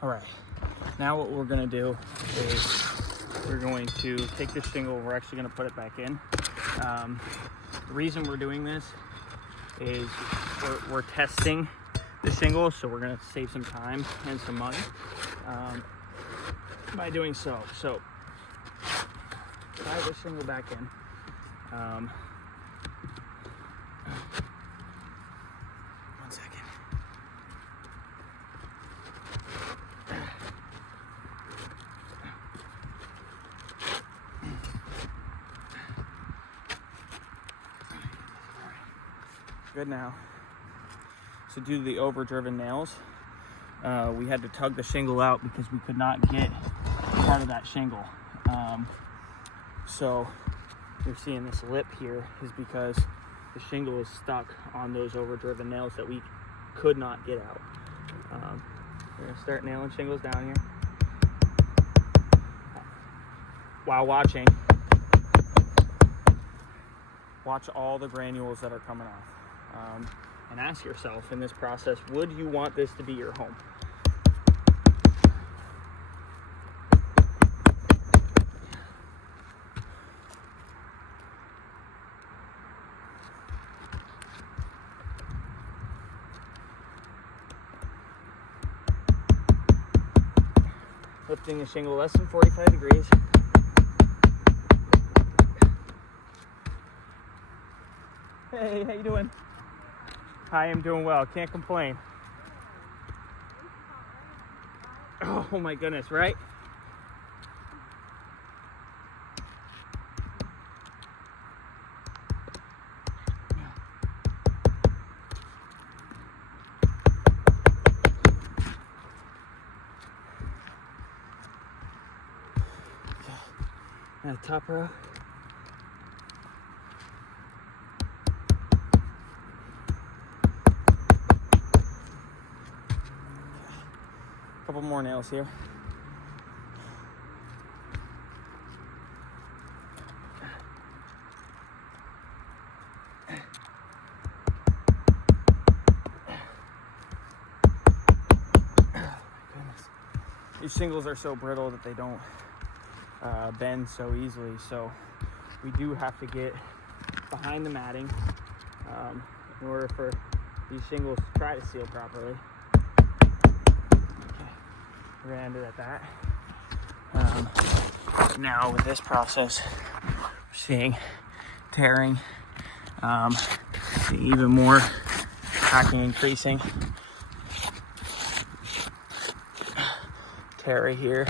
All right, now what we're gonna do is we're going to take this shingle, we're actually gonna put it back in. The reason we're doing this is we're testing the shingle, so we're gonna save some time and some money by doing so. So, tie the shingle back in. One second. Good now. So due to the overdriven nails, we had to tug the shingle out because we could not get part of that shingle. So you're seeing this lip here is because the shingle is stuck on those overdriven nails that we could not get out. We're gonna start nailing shingles down here. While watch all the granules that are coming off. And ask yourself in this process, would you want this to be your home? Lifting the shingle less than 45 degrees. Hey, how you doing? I am doing well, can't complain. Oh my goodness, right? And the top row. Couple more nails here. These shingles are so brittle that they don't bend so easily, so we do have to get behind the matting in order for these shingles to try to seal properly. We're gonna end it at that. Now with this process, we're seeing tearing, even more cracking, increasing. Tear right here.